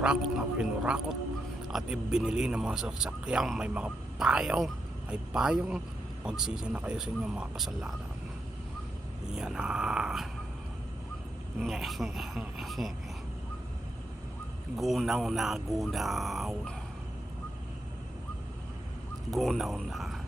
pinurakot na pinurakot at ibinili ng mga sasakyang may mga payaw, ay payong. Magsisi na kayo sa inyong mga kasalanan. Yan na. Gunaw na gunaw. Gunaw na.